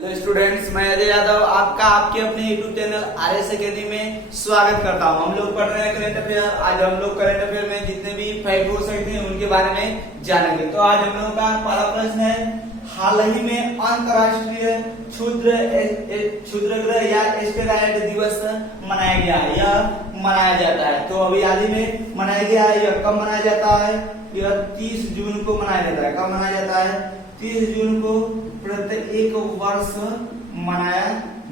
Hello students, मैं अजय यादव आपका आपके अपने यूट्यूब चैनल आरएस अकेडमी में स्वागत करता हूं। हम लोग पढ़ रहे हैं करंट अफेयर। आज हम लोग करंट अफेयर में जितने भी फैक्ट हो सकते हैं उनके बारे में जानेंगे। तो आज हम लोगों का पहला प्रश्न है, हाल ही में अंतर्राष्ट्रीय क्षुद्रग्रह या एस्टेरॉयड दिवस मनाया गया है। यह मनाया जाता है, तो अभी हाल ही में मनाया गया है। यह कब मनाया जाता है? यह 30 जून को मनाया जाता है। कब मनाया जाता है? 30 जून को प्रत्येक वर्ष मनाया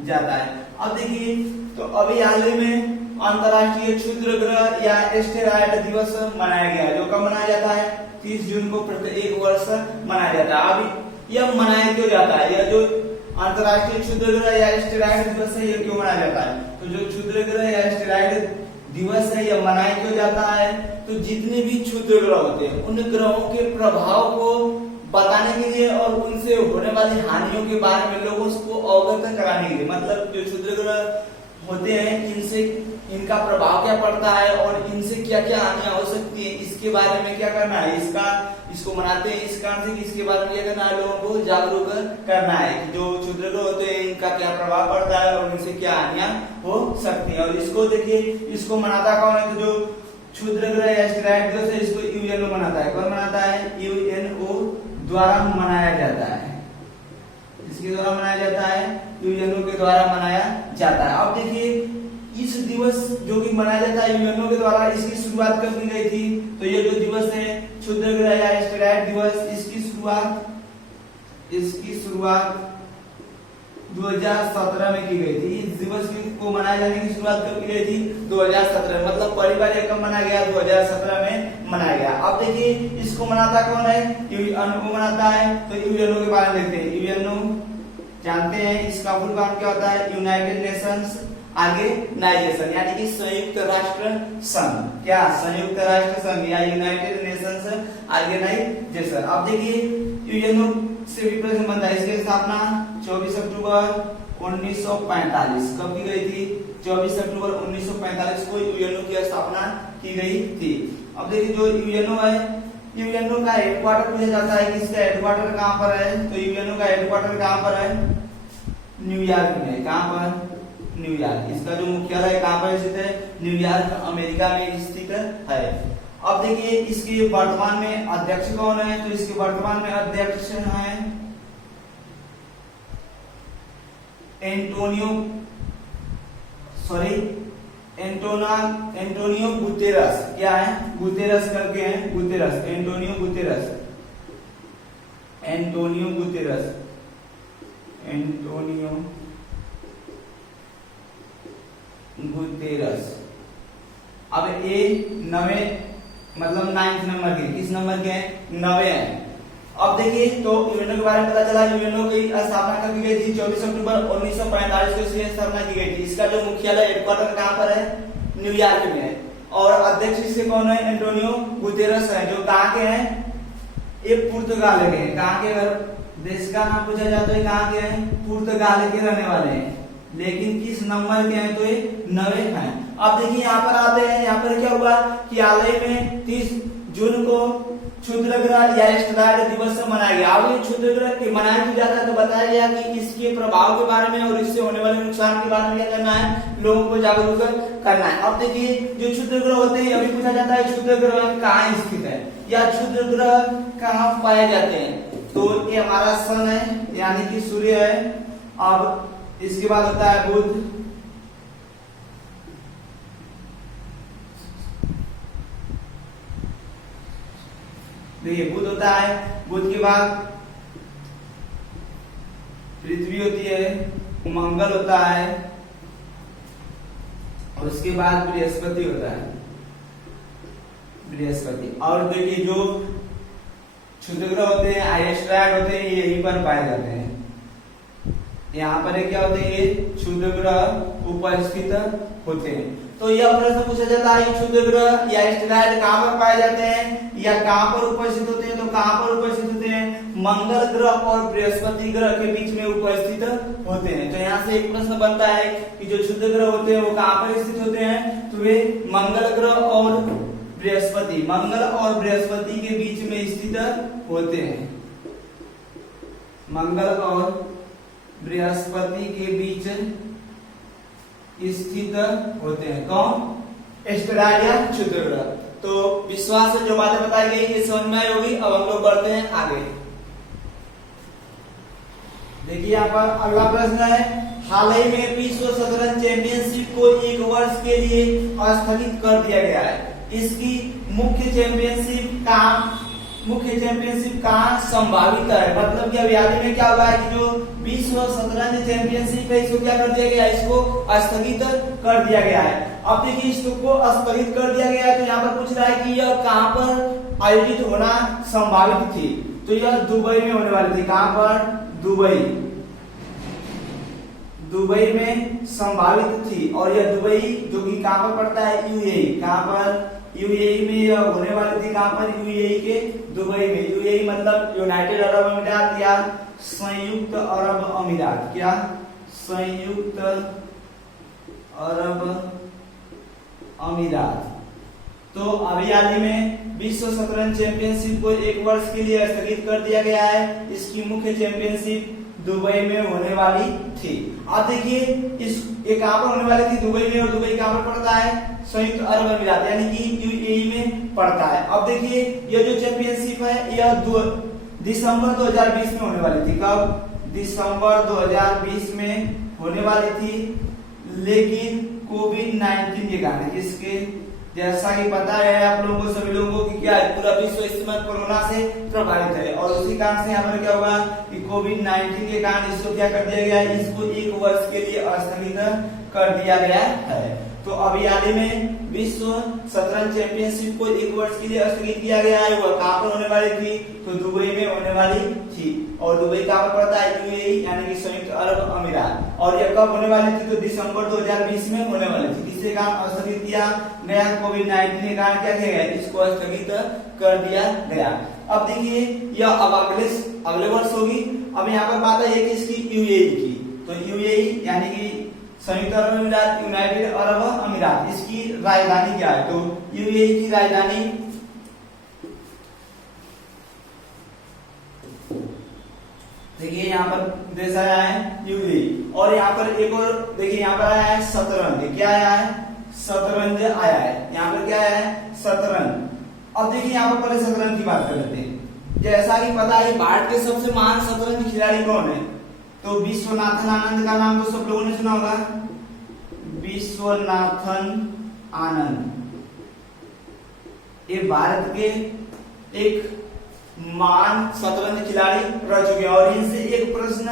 जाता है। अब देखिए, तो अभी हाल ही में अंतर्राष्ट्रीय क्षुद्रग्रह या एस्टेरॉयड दिवस मनाया गया है, जो कब मनाया जाता है? 30 जून को प्रत्येक वर्ष मनाया जाता है। अभी यह मनाया क्यों जाता है? यह जो अंतर्राष्ट्रीय क्षुद्रग्रह या एस्टेरॉयड दिवस है, यह क्यों मनाया जाता है? तो जो क्षुद्रग्रह या एस्टेरॉयड दिवस है, यह मनाया क्यों जाता है? तो जितने भी क्षुद्र ग्रह होते हैं उन ग्रहों के प्रभाव को बताने के लिए और उनसे होने वाली हानियों के बारे में लोगों को अवगत कराने के लिए, मतलब जो क्षुद्र ग्रह होते हैं इनसे इनका प्रभाव क्या पड़ता है और इनसे क्या क्या हानियां हो सकती है, इसके बारे में क्या करना है। इसको मनाते हैं इस कारण से कि इसके बारे में क्या करना है, लोगों को जागरूक करना है कि जो क्षुद्र ग्रह होते हैं इनका क्या प्रभाव पड़ता है और इनसे क्या हानियां हो सकती है। और इसको देखिए, इसको मनाता कौन है? तो जो क्षुद्र ग्रह या एस्टेरॉयड दिवस है, इसको यूएनओ मनाता है। कौन मनाता है? यूएनओ द्वारा मनाया जाता है। इसके द्वारा मनाया जाता है, यूएनओ के द्वारा मनाया जाता है। अब देखिए, इस दिवस जो कि मनाया जाता है यूएनओ के द्वारा, इसकी शुरुआत कब की गई थी? तो ये जो दिवस है क्षुद्र ग्रह या एस्टेरॉयड दिवस, इसकी शुरुआत 2017 में की गई थी। इस दिवस को मनाए जाने की शुरुआत कब की गई थी? 2017। मतलब पहली बार ये कब मनाया गया? 2017 में मनाया गया। अब देखिए, इसको मनाता कौन है? यूएनओ मनाता है। तो यूएनओ के बारे में देखते हैं। यूएनओ जानते हैं इसका फुल फॉर्म क्या होता है? यूनाइटेड नेशंस ऑर्गेनाइजेशन, यानी कि संयुक्त राष्ट्र संघ। क्या? संयुक्त राष्ट्र संघ या यूनाइटेड नेशंस ऑर्गेनाइजेशन। अब देखिए, यूएनओ से भी प्रश्न बनता है। इसकी स्थापना 24 अक्टूबर 1945 कब की गई थी? 24 अक्टूबर 1945 को यूएनओ की स्थापना की गई थी। अब देखिए, जो यूएनओ है, यूएनओ का हेडक्वार्टर पूछा जाता है कि इसका हेडक्वार्टर कहाँ पर है? तो यूएनओ का हेडक्वार्टर कहाँ पर है? न्यूयॉर्क में। कहाँ पर? न्यूयॉर्क। इसका जो मुख्यालय कहाँ पर स्थित है? न्यूयॉर्क, अमेरिका में स्थित है। अब देखिए, इसके वर्तमान में अध्यक्ष कौन है? तो इसके वर्तमान में अध्यक्ष हैं एंटोनियो गुतेरस। क्या है? गुतेरस करके हैं, गुतेरस, एंटोनियो गुतेरस। अब ये 9 मतलब 9th नंबर के, किस नंबर के हैं? 9 हैं। अब देखिए, तो यूएनओ के बारे में पता चला। यूएनओ की स्थापना कब की गई थी? 24 अक्टूबर 1945 को इसकी स्थापना की गई थी। इसका जो मुख्यालय हेडक्वार्टर कहाँ पर है? न्यूयॉर्क में है। और अध्यक्ष इसके कौन है? एंटोनियो गुतेरस है, जो कहाँ के हैं? ये पुर्तगाल के हैं। कहाँ के? अगर देश का नाम पूछा जाता है कहाँ के हैं? पुर्तगाल के रहने वाले हैं। लेकिन किस नंबर के हैं? तो ये 9 हैं। अब देखिए, यहाँ पर आते हैं। यहाँ पर क्या हुआ कि हाल ही में 30 जून को क्षुद्रग्रह या एस्टेरॉयड दिवस मनाया गया। अब ये क्षुद्रग्रह मनाया क्यों जाता है? तो बताया गया कि इसके प्रभाव के बारे में और इससे होने वाले नुकसान के बारे में क्या करना है, लोगों को जागरूक करना है। अब देखिए, जो क्षुद्रग्रह होते हैं, अभी पूछा जाता है क्षुद्रग्रह कहाँ स्थित है या क्षुद्रग्रह कहाँ पाए जाते हैं। तो ये हमारा सन है, यानी कि सूर्य है। अब इसके बाद होता है बुध, देखिए बुध होता है। बुध के बाद पृथ्वी होती है, मंगल होता है और उसके बाद बृहस्पति होता है, बृहस्पति। और देखिए, जो क्षुद्रग्रह होते हैं, एस्टेरॉयड होते हैं, ये यहीं पर पाए जाते हैं। यहाँ पर क्या होते हैं? ये क्षुद्रग्रह उपस्थित होते हैं। तो यह प्रश्न पूछा जाता है, क्षुद्रग्रह या एस्टेरॉयड कहाँ पर पाए जाते हैं या कहाँ पर उपस्थित होते हैं? तो कहाँ पर उपस्थित होते हैं? मंगल ग्रह और बृहस्पति ग्रह के बीच में उपस्थित होते हैं। तो यहाँ से एक प्रश्न बनता है कि जो क्षुद्रग्रह होते हैं वो कहाँ पर स्थित होते हैं? तो वे मंगल ग्रह और बृहस्पति के बीच में स्थित होते हैं। मंगल और बृहस्पति के बीच स्थित होते हैं। कौन? एस्टेरॉयड या क्षुद्र ग्रह। तो विश्वास से जो बातें बताई गई ये समझ में आई होगी। अब हम लोग बढ़ते हैं आगे। देखिए यहाँ पर अगला प्रश्न है, हाल ही में विश्व शतरंज चैंपियनशिप को 1 वर्ष के लिए स्थगित कर दिया गया है। इसकी मुख्य चैंपियनशिप कहाँ संभावित है? मतलब कि अभी हाल ही में क्या हुआ है कि जो विश्व शतरंज चैंपियनशिप है इसको क्या कर दिया गया है? इसको स्थगित कर दिया गया है। अब देखिए इसको स्थगित कर दिया गया है तो यहाँ पर पूछ रहा है कि यह कहाँ पर आयोजित होना संभावित थी? तो यह दुबई में होने वाली थी। कहाँ पर? दुबई में संभावित थी। और यह दुबई जो कि कहाँ पर पड़ता है? यूएई। कहाँ पर? यूएई में यह होने वाली थी। कहाँ पर? यूएई के दुबई में। यूएई मतलब यूनाइटेड अरब अमीरात या संयुक्त अरब अमीरात। क्या? संयुक्त अरब अमीरात। तो अभी हाल ही में विश्व शतरंज चैंपियनशिप को 1 वर्ष के लिए स्थगित कर दिया गया है। इसकी मुख्य चैंपियनशिप दुबई में होने वाली थी। अब देखिए ये कहां पर होने वाली थी? दुबई में। और दुबई कहां पर पड़ता है? संयुक्त अरब अमीरात यानी कि यूएई में पड़ता है। अब देखिए ये जो चैंपियनशिप है यह दिसंबर 2020 में होने वाली थी। कब? दिसंबर 2020 में होने वाली थी, लेकिन कोविड-19 के कारण। इसके जैसा कि पता है आप लोगों को, सभी लोगों को कि क्या है, पूरा विश्व इस समय कोरोना से प्रभावित है। और उसी कारण से यहाँ पर क्या हुआ कि कोविड-19 के कारण इसको क्या कर दिया गया है? इसको 1 वर्ष के लिए स्थगित कर दिया गया है। तो अभी हाल ही में विश्व शतरंज चैंपियनशिप को 1 वर्ष के लिए स्थगित किया गया है। वह कहाँ पर होने वाली थी? तो दुबई में होने वाली थी। और दुबई कहाँ पर पड़ता है? यूएई यानी कि संयुक्त अरब अमीरात। और यह कब होने वाली थी? तो दिसंबर 2020 में होने वाली थी। किसके कारण स्थगित किया गया? कोविड-19 के कारण क्या किया गया? इसको स्थगित कर दिया गया। अब देखिए यह अब अगले वर्ष होगी। अब यहाँ पर बात है इसकी यूएई की। तो यूएई यानी कि संयुक्त अरब अमीरात, यूनाइटेड अरब अमीरात, इसकी राजधानी क्या है? तो यूएई की राजधानी देखिए यहाँ पर देश आया है यूएई। और यहाँ पर एक और देखिए यहाँ पर आया है शतरंज। क्या आया है? शतरंज आया है। यहाँ पर क्या आया है? शतरंज। अब देखिए यहाँ पर पहले शतरंज की बात कर लेते हैं। जैसा कि पता है भारत के सबसे महान शतरंज खिलाड़ी कौन है? तो विश्वनाथन आनंद का नाम तो सब लोगों ने सुना होगा। विश्वनाथन आनंद ये भारत के एक महान शतरंज खिलाड़ी रह चुके हैं। और इनसे एक प्रश्न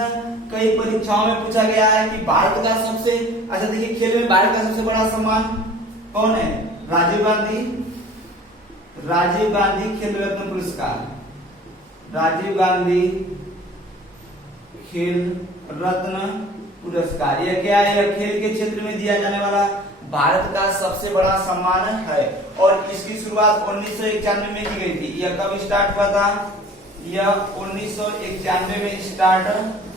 कई परीक्षाओं में पूछा गया है कि भारत का सबसे अच्छा देखिए खेल में भारत का सबसे बड़ा सम्मान कौन है? राजीव गांधी खेल रत्न पुरस्कार। राजीव गांधी खेल रत्न पुरस्कार यह क्या है? यह खेल के क्षेत्र में दिया जाने वाला भारत का सबसे बड़ा सम्मान है। और इसकी शुरुआत 1991 में की गई थी। यह कब स्टार्ट हुआ था? यह 1991 में स्टार्ट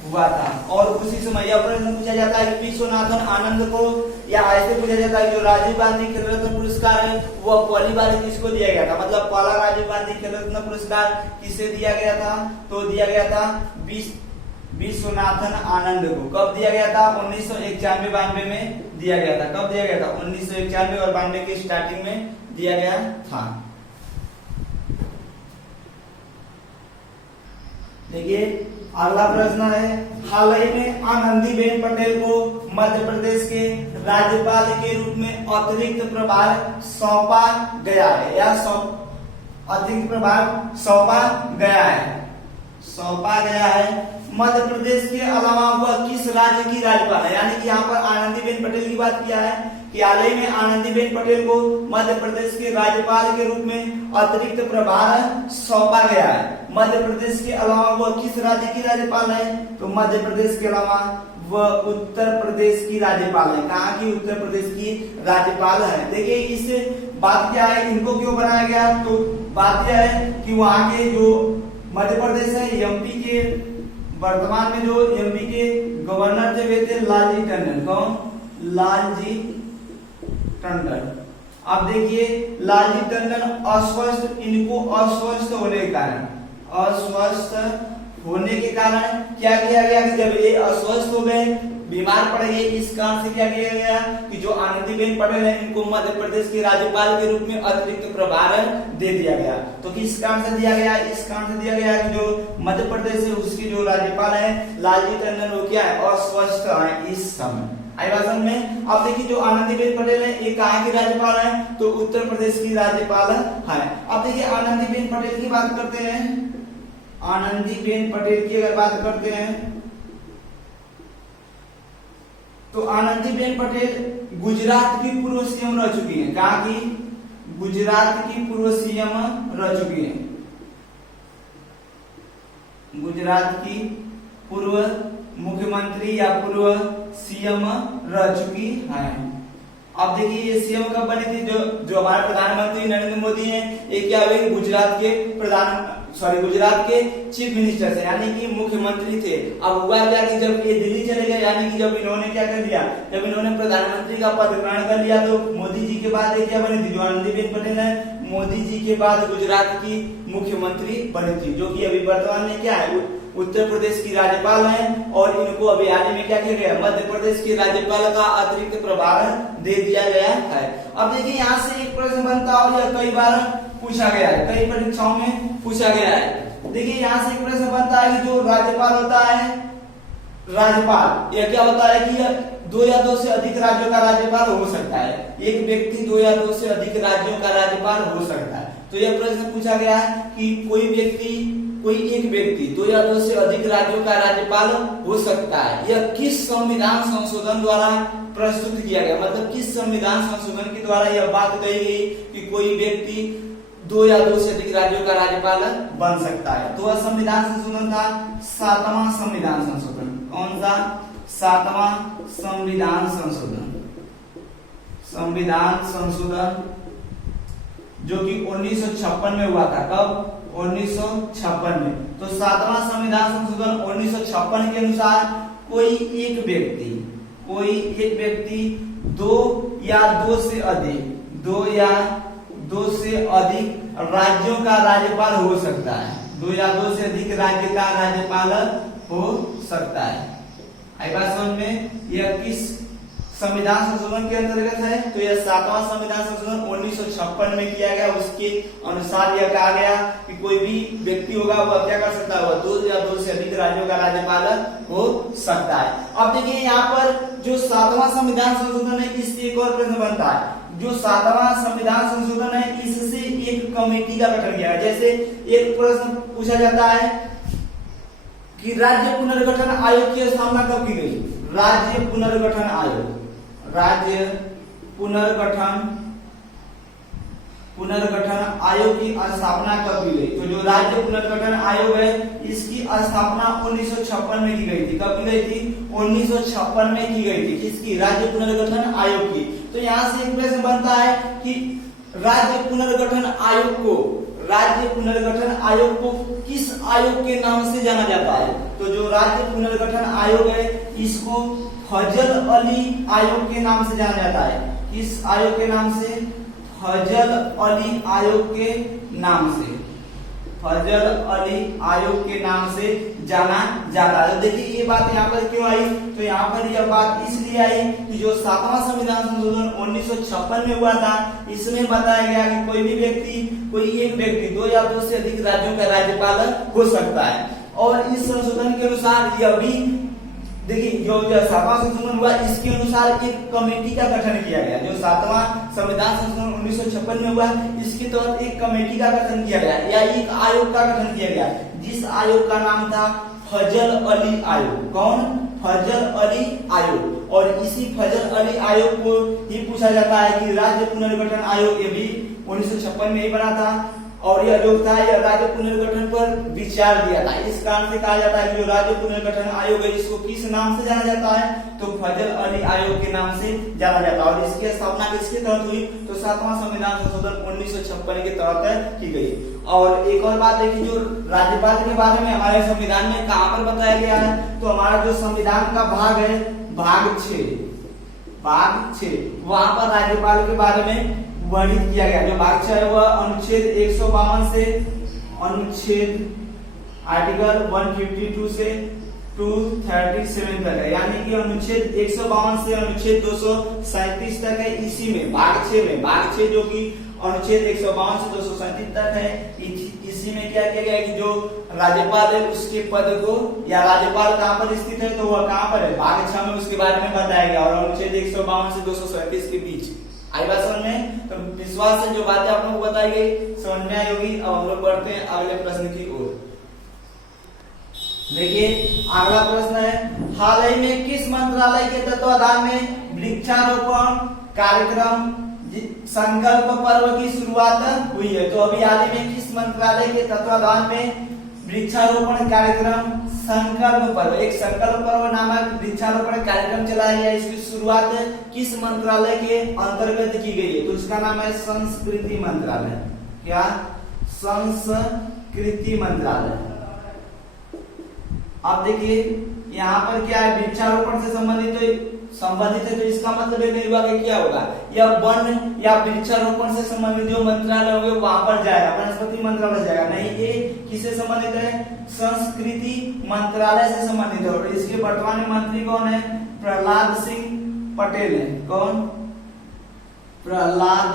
हुआ था। और उसी समय यह प्रश्न पूछा जाता है कि विश्वनाथन आनंद को या ऐसे पूछा जाता है जो राजीव गांधी खेल रत्न पुरस्कार है वह पहली बार किसको दिया गया था? मतलब पहला राजीव गांधी खेल रत्न पुरस्कार किसे दिया गया था? तो दिया गया था विश्वनाथन आनंद को। कब दिया गया था? 1991-92 में दिया गया था। कब दिया गया था? 1991 और 92 की स्टार्टिंग में दिया गया था। देखिए अगला प्रश्न है, हाल ही में आनंदीबेन पटेल को मध्य प्रदेश के राज्यपाल के रूप में अतिरिक्त प्रभार सौंपा गया है या अतिरिक्त प्रभार सौंपा गया है। मध्य प्रदेश के अलावा वह किस राज्य की राज्यपाल है? यानी कि यहाँ पर आनंदीबेन पटेल की बात किया है कि हाल ही में आनंदीबेन पटेल को मध्य प्रदेश के राज्यपाल के रूप में अतिरिक्त प्रभार सौंपा गया है। मध्य प्रदेश के अलावा वह किस राज्य की राज्यपाल है? तो मध्य प्रदेश के अलावा वह उत्तर प्रदेश की राज्यपाल है। कहाँ की? उत्तर प्रदेश की राज्यपाल है। देखिए इस बात क्या है, इनको क्यों बनाया गया? तो बात यह है कि वहाँ के जो मध्य प्रदेश है, एमपी के वर्तमान में जो एमपी के गवर्नर थे वे थे लालजी टंडन। कौन? लालजी टंडन। अब देखिए लालजी टंडन इनको अस्वस्थ होने के कारण क्या किया गया कि जब ये अस्वस्थ हो गए, बीमार पड़ गए, इस कारण से क्या किया गया कि जो आनंदीबेन पटेल है इनको मध्य प्रदेश के राज्यपाल के रूप में अतिरिक्त प्रभार दे दिया गया। तो किस कारण से दिया गया? इस कारण से दिया गया कि जो मध्य प्रदेश है उसके जो राज्यपाल है लालजी टंडन वो क्या है, अस्वस्थ है इस समय। आई बात समझ में? अब देखिए जो आनंदीबेन पटेल है ये कहाँ की राज्यपाल है? तो उत्तर प्रदेश की राज्यपाल है। अब देखिए आनंदीबेन पटेल की बात करते हैं। आनंदीबेन पटेल की अगर बात करते हैं तो आनंदीबेन पटेल गुजरात की पूर्व सीएम रह चुकी हैं। कहाँ की? गुजरात की पूर्व सीएम रह चुकी हैं। गुजरात की पूर्व मुख्यमंत्री या पूर्व सीएम रह चुकी है। अब देखिए ये सीएम कब बनी थी? जो हमारे प्रधानमंत्री नरेंद्र मोदी हैं ये क्या हुए? गुजरात के चीफ मिनिस्टर थे, यानी कि मुख्यमंत्री थे। अब हुआ क्या कि जब ये दिल्ली चले गए, यानी कि जब इन्होंने क्या कर दिया, जब इन्होंने प्रधानमंत्री का पद ग्रहण कर लिया तो मोदी जी के बाद ये क्या बनी थी? जो आनंदीबेन पटेल है मोदी जी के बाद गुजरात की मुख्यमंत्री बनी थी, जो कि अभी वर्तमान में क्या है, उत्तर प्रदेश की राज्यपाल हैं। और इनको अभी हाल ही में क्या किया गया? मध्य प्रदेश के राज्यपाल का अतिरिक्त प्रभार दे दिया गया है। अब देखिए यहाँ से एक प्रश्न बनता है और यह कई बार पूछा गया है, कई परीक्षाओं में पूछा गया है। देखिए यहाँ से एक प्रश्न बनता है कि जो राज्यपाल होता है, राज्यपाल यह क्या होता है कि 2 या 2 से अधिक राज्यों का राज्यपाल हो सकता है। एक व्यक्ति 2 या 2 से अधिक राज्यों का राज्यपाल हो सकता है। तो यह प्रश्न पूछा गया है कि कोई एक व्यक्ति 2 या 2 से अधिक राज्यों का राज्यपाल हो सकता है। यह किस संविधान संशोधन द्वारा प्रस्तुत किया गया? मतलब किस संविधान संशोधन के द्वारा यह बात कही गई कि कोई व्यक्ति 2 या 2 से अधिक राज्यों का राज्यपाल बन सकता है? तो वह संविधान संशोधन था 7वां संविधान संशोधन। कौन सा? 7वां संविधान संशोधन। संविधान संशोधन जो कि 1956 में हुआ था। कब? 1956 में। तो 7वां संविधान संशोधन 1956 के अनुसार कोई एक व्यक्ति 2 या 2 से अधिक राज्यों का राज्यपाल हो सकता है। 2 या 2 से अधिक राज्य का राज्यपाल हो सकता है। आई बात समझ में? यह किस संविधान संशोधन के अंतर्गत है? तो यह 7वां संविधान संशोधन 1956 में किया गया। उसके अनुसार यह कहा गया कि कोई भी व्यक्ति होगा वह क्या कर सकता है? वह 2 या 2 से अधिक राज्यों का राज्यपाल हो सकता है। अब देखिए यहाँ पर जो 7वां संविधान संशोधन है इससे एक और प्रश्न बनता है। जो 7वां संविधान संशोधन है इससे एक कमेटी का गठन किया है। जैसे एक प्रश्न पूछा जाता है कि राज्य पुनर्गठन आयोग की स्थापना कब की गई? राज्य पुनर्गठन आयोग की स्थापना कब की गई? तो जो राज्य पुनर्गठन आयोग है इसकी स्थापना 1956 में की गई थी। कब की गई थी? 1956 में की गई थी। किसकी? राज्य पुनर्गठन आयोग की। तो यहाँ से एक प्रश्न बनता है कि राज्य पुनर्गठन आयोग को किस आयोग के नाम से जाना जाता है? तो जो राज्य पुनर्गठन आयोग है इसको फजल अली आयोग के नाम से जाना जाता है। किस आयोग के नाम से? फजल अली आयोग के नाम से। फजल अली आयोग के नाम से जाना जाता है। तो देखिए ये बात यहाँ पर क्यों आई? तो यहाँ पर यह बात इसलिए आई कि जो 7वां संविधान संशोधन 1956 में हुआ था इसमें बताया गया कि कोई एक व्यक्ति 2 या 2 से अधिक राज्यों का राज्यपाल हो सकता है। और इस संशोधन के अनुसार यह भी देखिए जो 7वां संशोधन हुआ इसके अनुसार एक कमेटी का गठन किया गया। जो 7वां संविधान संशोधन 1956 में हुआ इसके तहत एक कमेटी का गठन किया गया या एक आयोग का गठन किया गया, जिस आयोग का नाम था फजल अली आयोग। कौन? फजल अली आयोग। और इसी फजल अली आयोग को ही पूछा जाता है कि राज्य पुनर्गठन आयोग, ये भी 1956 में ही बना था और यह जो था यह राज्य पुनर्गठन पर विचार दिया था। इस कारण से कहा जाता है कि जो राज्य पुनर्गठन आयोग है इसको किस नाम से जाना जाता है? तो फजल अली आयोग के नाम से जाना जाता है। और इसकी स्थापना किसके तहत हुई? तो 7वां संविधान संशोधन 1956 के तहत की गई। और एक और बात देखिए, जो राज्यपाल के बारे में हमारे संविधान में कहाँ पर बताया गया है? तो हमारा जो संविधान का भाग है भाग 6 वहां पर राज्यपाल के बारे में वर्णित किया गया। जो भाग 6 है वह अनुच्छेद 152 से अनुच्छेद आर्टिकल 152 से 237 तक है, यानी कि अनुच्छेद 152 से अनुच्छेद 237 तक है। इसी में भाग 6 जो कि अनुच्छेद 152 से 237 तक है, इसी में क्या किया गया है कि जो राज्यपाल है उसके पद को, या राज्यपाल कहाँ पर स्थित है तो वह कहाँ पर है, भाग 6 में उसके बारे में बताया गया। और अनुच्छेद 152 से 237 के बीच आई बात समझ में, तो विश्वास से जो बातें आप लोगों को बताई गई समझ में आई होगी। अब हम लोग बढ़ते हैं अगले प्रश्न की ओर। देखिए अगला प्रश्न है, हाल ही में किस मंत्रालय के तत्वाधान में वृक्षारोपण कार्यक्रम संकल्प पर्व की शुरुआत हुई है? तो अभी हाल ही में किस मंत्रालय के तत्वाधान में वृक्षारोपण कार्यक्रम संकल्प पर्व, एक संकल्प पर्व नामक वृक्षारोपण कार्यक्रम चलाया गया। इसकी शुरुआत किस मंत्रालय के अंतर्गत की गई है? तो इसका नाम है संस्कृति मंत्रालय। क्या? संस्कृति मंत्रालय। अब देखिए यहाँ पर क्या है, वृक्षारोपण से संबंधित है, तो इसका मतलब एक विभाग क्या होगा, या वन या वृक्षारोपण से संबंधित जो मंत्रालय होंगे वहां पर जाएगा, वनस्पति मंत्रालय जाएगा। नहीं, ये किससे संबंधित है? संस्कृति मंत्रालय से संबंधित है। और इसके वर्तमान मंत्री कौन है? प्रहलाद सिंह पटेल है। कौन? प्रहलाद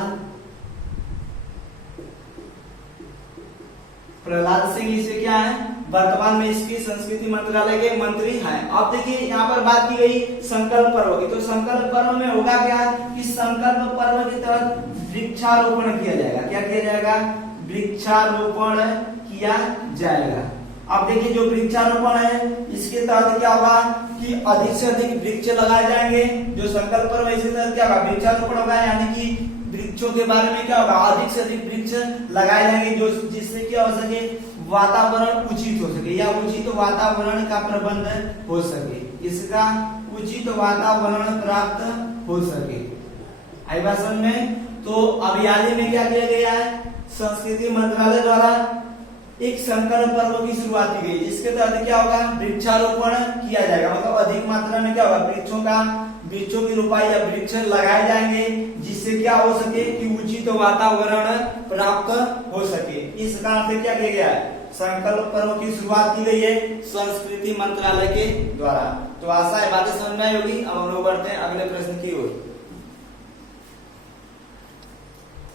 सिंह इसे क्या है, वर्तमान में इसकी संस्कृति मंत्रालय के मंत्री हैं। अब देखिए यहाँ पर बात की गई संकल्प पर्व की, तो संकल्प पर्व में होगा क्या कि संकल्प पर्व के तहत वृक्षारोपण किया जाएगा। क्या किया जाएगा? वृक्षारोपण किया जाएगा। अब देखिए जो वृक्षारोपण है इसके तहत क्या होगा कि अधिक से अधिक वृक्ष लगाए जाएंगे। जो संकल्प पर्व है इसके तहत क्या होगा, वृक्षारोपण होगा, यानी कि वृक्षों के बारे में क्या होगा, अधिक से अधिक वृक्ष लगाए जाएंगे, जो जिससे क्या हो सके, वातावरण उचित हो सके, या उचित वातावरण का प्रबंध हो सके, इसका उचित वातावरण प्राप्त हो सके। आई बात समझ में? तो अभी हाल ही में क्या किया गया है, संस्कृति मंत्रालय द्वारा एक संकल्प पर्व की शुरुआत की गई। इसके तहत क्या होगा, वृक्षारोपण किया जाएगा, मतलब अधिक मात्रा में क्या होगा, वृक्षों की रोपाई या वृक्ष लगाए जाएंगे, जिससे क्या हो सके कि उचित वातावरण प्राप्त हो सके। इस कारण से क्या किया गया है, संकल्प पर्व की शुरुआत की गई है संस्कृति मंत्रालय के द्वारा। तो आशा है बातें समझ में आई होगी। अब हम लोग बढ़ते हैं अगले प्रश्न की ओर।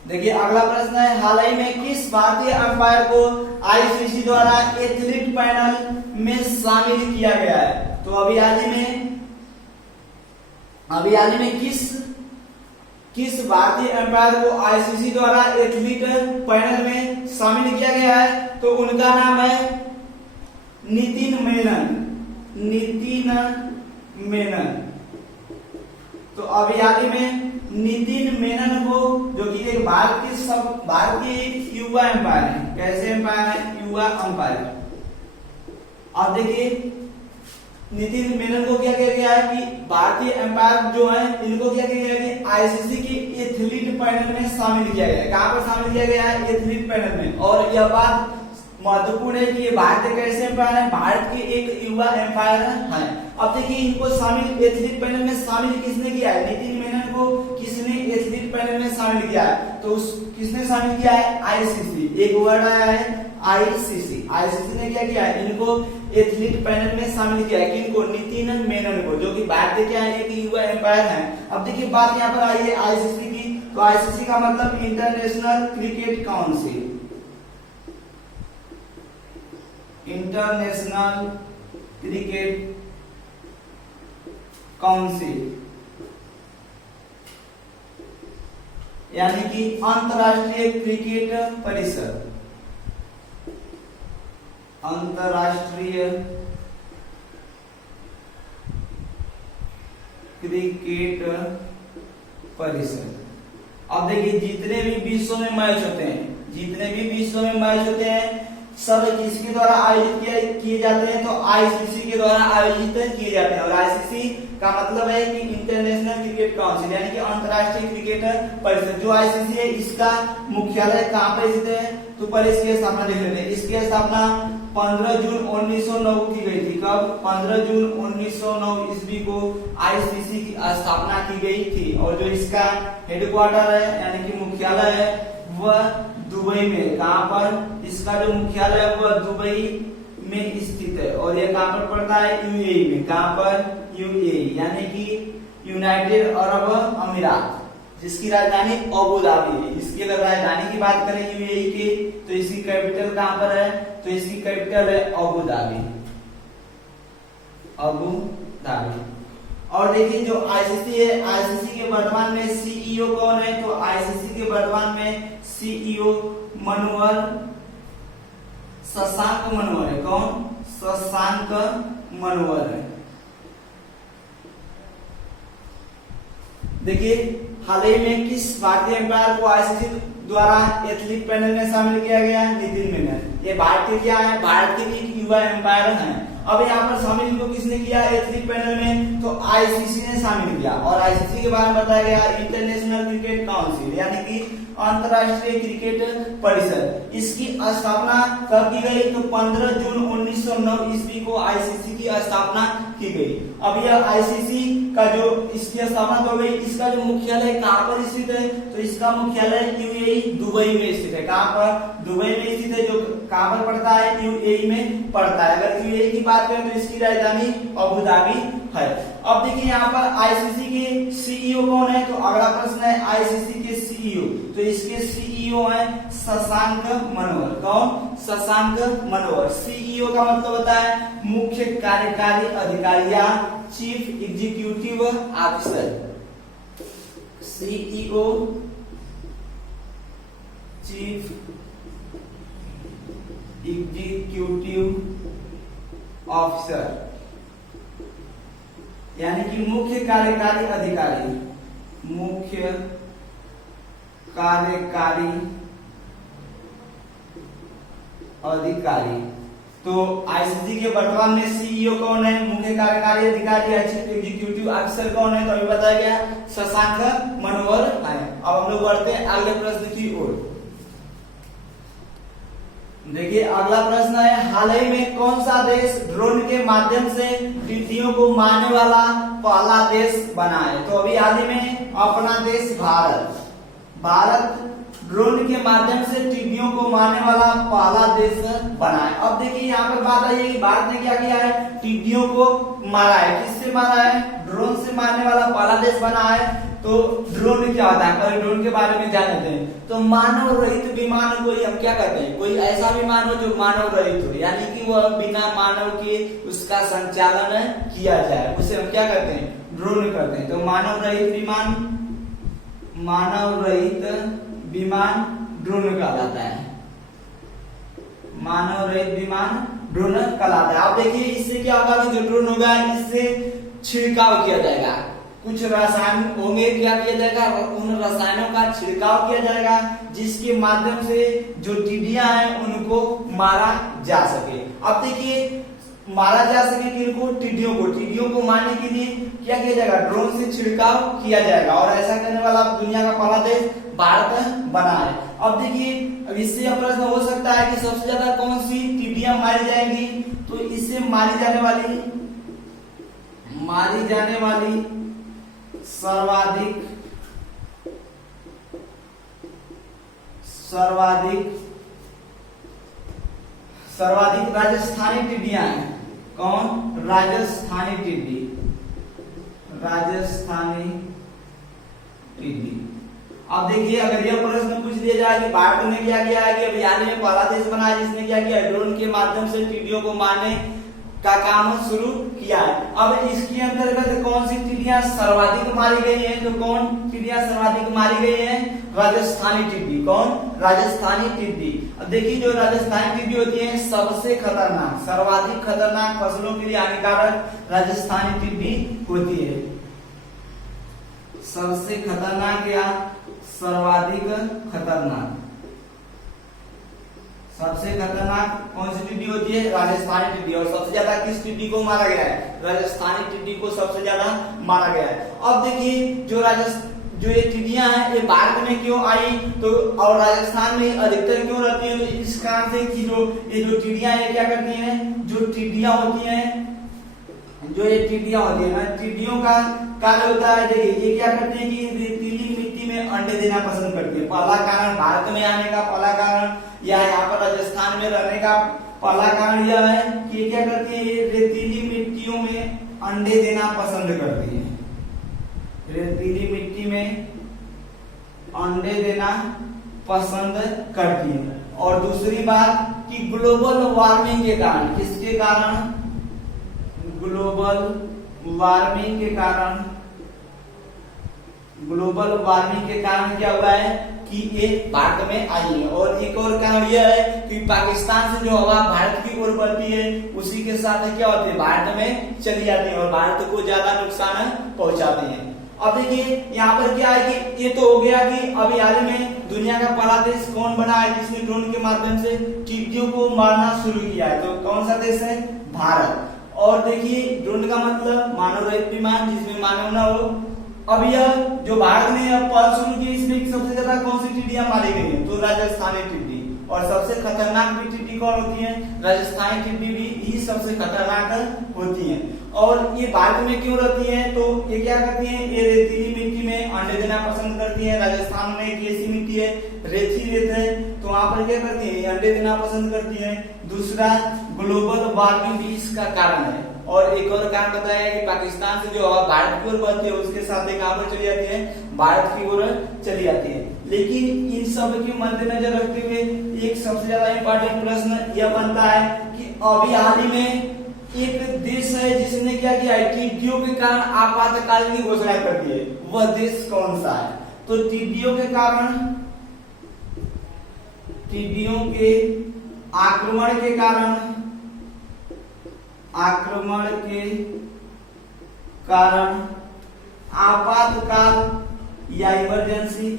देखिए अगला प्रश्न है, हाल ही में किस भारतीय अंपायर को आईसीसी द्वारा एथलीट पैनल में शामिल किया गया है? तो अभी हाल ही में किस भारतीय अंपायर को आईसीसी द्वारा एथलीट पैनल में शामिल किया गया है? तो उनका नाम है नितिन मेनन। तो अभी हाल ही में नितिन मेनन को, जो कि एक भारतीय युवा अंपायर है। कैसे अंपायर है? युवा अंपायर। अब देखिए नितिन मेनन को क्या किया गया है कि भारतीय अंपायर जो है इनको क्या किया गया है कि आईसीसी के एथलीट पैनल में शामिल किया गया है। कहां पर शामिल किया गया है? एथलीट पैनल में। और यह बात महत्वपूर्ण है कि ये भारत कैसे एम्पायर है, भारत के एक युवा एम्पायर है। अब देखिए इनको शामिल एथलीट पैनल में शामिल किसने किया है? नितिन मेनन को किसने एथलीट पैनल में शामिल किया है? तो किसने शामिल किया है? आईसीसी। एक वर्ड आया है आईसीसी। आईसीसी ने क्या किया है? इनको एथलीट पैनल में शामिल किया है। किनको? नितिन मेनन को, जो कि भारतीय क्या है, एक युवा एम्पायर है। अब देखिए बात यहाँ पर आई है आईसीसी की, तो आईसीसी का मतलब international cricket council. International cricket council यानी कि अंतरराष्ट्रीय क्रिकेट परिषद। अंतरराष्ट्रीय क्रिकेट परिषद। अब देखिए जितने भी विश्व में मैच होते हैं सब किसके द्वारा आयोजित किए जाते हैं? तो आईसीसी के द्वारा आयोजित किए जाते हैं। और आईसीसी का मतलब है कि इंटरनेशनल क्रिकेट काउंसिल, यानी कि अंतरराष्ट्रीय क्रिकेट परिषद। जो आईसीसी है इसका मुख्यालय कहाँ पर स्थित है? तो पहले इसकी स्थापना देख लेते हैं। इसकी स्थापना 15 जून 1909 की गई थी। कब? 15 जून 1909 ईस्वी को आईसीसी की स्थापना की गई थी। और जो इसका हेडक्वार्टर है यानी कि मुख्यालय है वह दुबई में। कहां पर? इसका जो मुख्यालय है वह दुबई में स्थित है और ये कहां पर पड़ता है? यूएई में। कहां पर? यूएई यानी कि यूनाइटेड अरब अमीरात, जिसकी राजधानी अबू धाबी है। इसकी अगर राजधानी की बात करें यूएई की, तो इसकी कैपिटल कहां पर है? तो इसकी कैपिटल है अबू धाबी, अबू धाबी। और देखिए जो आईसीसी है, आईसीसी के वर्तमान में सीईओ कौन है? तो आईसीसी के वर्तमान में सीईओ मनोहर शशांक मनोहर है। कौन? शशांक मनोहर है। देखिए हाल ही में किस भारतीय एम्पायर को आईसीसी द्वारा एथलीट पैनल में शामिल किया गया? नितिन मेनन। ये भारतीय क्या है? भारत के भी युवा एम्पायर हैं। अब यहाँ पर शामिल इनको किसने किया एथलीट पैनल में? तो आईसीसी ने शामिल किया। और आईसीसी के बारे में बताया गया इंटरनेशनल क्रिकेट काउंसिल यानी कि अंतरराष्ट्रीय क्रिकेट परिषद। इसकी स्थापना कब की गई? तो 15 जून 1909 ईस्वी को आईसीसी की स्थापना की गई। अब यह आईसीसी का जो इसकी स्थापना हो गई, इसका जो मुख्यालय कहाँ पर स्थित है? तो इसका मुख्यालय यूएई दुबई में स्थित है। कहाँ पर? दुबई में स्थित है। जो कहाँ पर पड़ता है? यूएई में पड़ता है। अगर यूएई की बात करें तो इसकी राजधानी अबू धाबी है। अब देखिए यहाँ पर आईसीसी के सीईओ कौन है? तो अगला प्रश्न है आईसीसी के सीईओ। तो इसके सीईओ है शशांक मनोहर। कौन? शशांक मनोहर। सीईओ का मतलब होता है मुख्य कार्यकारी अधिकारी या chief executive officer. CEO chief executive officer यानी कि मुख्य कार्यकारी अधिकारी, मुख्य कार्यकारी अधिकारी। तो आईसीसी के वर्तमान में सीईओ कौन है? मुख्य कार्यकारी अधिकारी या चीफ एग्जीक्यूटिव ऑफिसर कौन है? तो अभी बताया गया शशांक मनोहर है। अब हम लोग बढ़ते हैं अगले प्रश्न की ओर। देखिए अगला प्रश्न है हाल ही में कौन सा देश ड्रोन के माध्यम से टिड्डियों को मारने वाला पहला देश बना है? तो अभी हाल ही में अपना देश भारत ड्रोन के माध्यम से टिड्डियों को मारने वाला पहला देश बना है। अब देखिए यहाँ पर बात आई है कि भारत ने क्या किया है? टिड्डियों को मारा है। किससे मारा है? ड्रोन से मारने वाला पहला देश बना है। तो ड्रोन क्या होता है? पहले ड्रोन के बारे में जान लेते हैं। तो मानव रहित विमान को हम क्या कहते हैं? कोई ऐसा विमान हो जो मानव रहित हो, यानी कि वह बिना मानव के उसका संचालन किया जाए, उसे हम क्या कहते हैं? ड्रोन कहते हैं। तो मानव रहित विमान ड्रोन कहलाता है। मानव रहित विमान ड्रोन कहलाता है। अब देखिए इससे क्या होगा? जो ड्रोन होगा इससे छिड़काव किया जाएगा। कुछ रसायन होंगे, क्या किया जाएगा? उन रसायनों का छिड़काव किया जाएगा जिसके माध्यम से जो टिड्डियां हैं उनको मारा जा सके। अब देखिए मारा जा सके किनको? टिड्डियों को मारने के लिए क्या किया जाएगा? ड्रोन से छिड़काव किया जाएगा। और ऐसा करने वाला दुनिया का पहला देश भारत बना है। अब देखिए अब इससे यह प्रश्न हो सकता है कि सबसे ज्यादा कौन सी टिड्डियां मारी जाएंगी? तो इससे मारी जाने वाली सर्वाधिक राजस्थानी टिड्डियां हैं। कौन? राजस्थानी टिड्डी। अब देखिए अगर यह प्रश्न पूछ दिया जाए कि भारत ने क्या किया है कि अभी हाल में पहला देश बना है जिसने क्या किया? ड्रोन के माध्यम से टिड्डियों को मारने का काम शुरू किया है। अब इसके अंतर्गत कौन सी टिड्डियां सर्वाधिक मारी गई हैं? तो कौन टिड्डियां सर्वाधिक मारी गई हैं? राजस्थानी टिड्डी। कौन? राजस्थानी टिड्डी। अब देखिए जो राजस्थानी टिड्डी होती है सबसे खतरनाक, सर्वाधिक खतरनाक, फसलों के लिए हानिकारक राजस्थानी टिड्डी होती है। सबसे खतरनाक या सर्वाधिक खतरनाक? सबसे खतरनाक कौन सी टिड्डी होती है? राजस्थानी टिड्डी। और सबसे ज्यादा किस टिड्डी को मारा गया है? राजस्थानी टिड्डी को सबसे ज्यादा मारा गया है। अब देखिए जो ये टिड्डियां हैं ये भारत में क्यों आई? तो और राजस्थान में अधिकतर क्यों रहती है? तो इस कारण से कि ये जो टिड्डियां हैं क्या करती हैं? जो टिड्डियां होती हैं ना, टिड्डियों का कार्य होता है, देखिए ये क्या करते हैं कि रेतीली मिट्टी में अंडे देना पसंद करती है। पहला कारण भारत में आने का पहला कारण या यहाँ पर राजस्थान में रहने का पहला कारण यह है कि ये क्या करती है, ये रेतीली मिट्टियों में अंडे देना पसंद करती है। रेतीली मिट्टी में अंडे देना पसंद करती है। और दूसरी बात कि ग्लोबल वार्मिंग के कारण, किसके कारण, ग्लोबल वार्मिंग के कारण, ग्लोबल वार्मिंग के कारण क्या हुआ है कि ये भारत में आई है। और एक और कारण यह है कि पाकिस्तान से जो हवा भारत की ओर बढ़ती है उसी के साथ क्या होती है, भारत में चली जाती है और भारत को ज्यादा नुकसान पहुंचाती है। अब देखिए यहाँ पर क्या है कि ये तो हो गया कि अभी हाल में दुनिया का पहला देश कौन बना है जिसने ड्रोन के माध्यम से टिड्डियों को मारना शुरू किया है, तो कौन सा देश है, भारत। और देखिए ड्रोन का मतलब मानव रहित विमान जिसमें मानव न हो। अब यह जो भारत ने अब पहल शुरू की, इसमें सबसे ज्यादा कौन सी टिड्डियां मारी गई है, तो राजस्थानी टिड्डी। और सबसे खतरनाक भी टिड्डी कौन होती है, राजस्थानी टिड्डी भी ही सबसे खतरनाक होती है। और ये भारत में क्यों रहती है, तो ये क्या करती है, ये रेतीली मिट्टी में अंडे देना पसंद करती है। राजस्थान में एक ऐसी मिट्टी है, रेती रेत है, तो वहां पर क्या करती है, अंडे देना पसंद करती है। दूसरा ग्लोबल वार्मिंग भी इसका कारण है। और एक और कारण बताया कि पाकिस्तान से जो हवा भारत की ओर बढ़ती है उसके साथ कहां पर चली जाती है, भारत की ओर चली जाती है। लेकिन इन सब के मद्देनजर रखते हुए एक सबसे ज्यादा इंपॉर्टेंट प्रश्न यह बनता है कि अभी हाल ही में एक देश है जिसने क्या किया है, टिड्डियों के कारण आपातकाल की घोषणा कर दी है, वह देश कौन सा है, तो टिड्डियों के कारण, टिड्डियों के आक्रमण के कारण, आक्रमण के कारण आपातकाल या इमरजेंसी,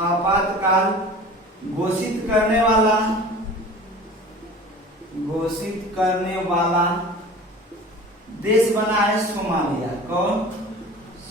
आपातकाल घोषित करने वाला, घोषित करने वाला देश बना है सोमालिया। कौन,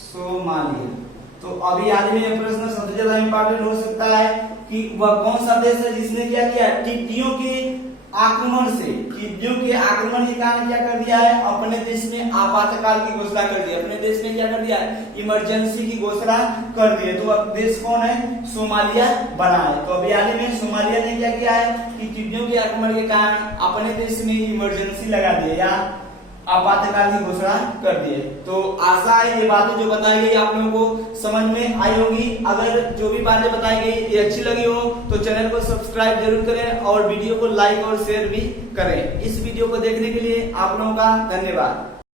सोमालिया। तो अभी हाल में यह प्रश्न सबसे ज्यादा इंपॉर्टेंट हो सकता है कि वह कौन सा देश है जिसने क्या किया, टिड्डियों के आक्रमण से, टिड्डियों के आक्रमण के कारण क्या कर दिया है, अपने देश में आपातकाल की घोषणा कर दी, अपने देश में क्या कर दिया है, इमरजेंसी की घोषणा कर दी है। तो अब देश कौन है, सोमालिया बना है। तो अभी हाल में सोमालिया ने क्या किया है कि टिड्डियों के आक्रमण के कारण अपने देश में इमरजेंसी लगा दी है या आपातकाल की घोषणा कर दी है। तो आशा है ये बातें जो बताई गई आप लोगों को समझ में आई होगी। अगर जो भी बातें बताई गई ये अच्छी लगी हो तो चैनल को सब्सक्राइब जरूर करें और वीडियो को लाइक और शेयर भी करें। इस वीडियो को देखने के लिए आप लोगों का धन्यवाद।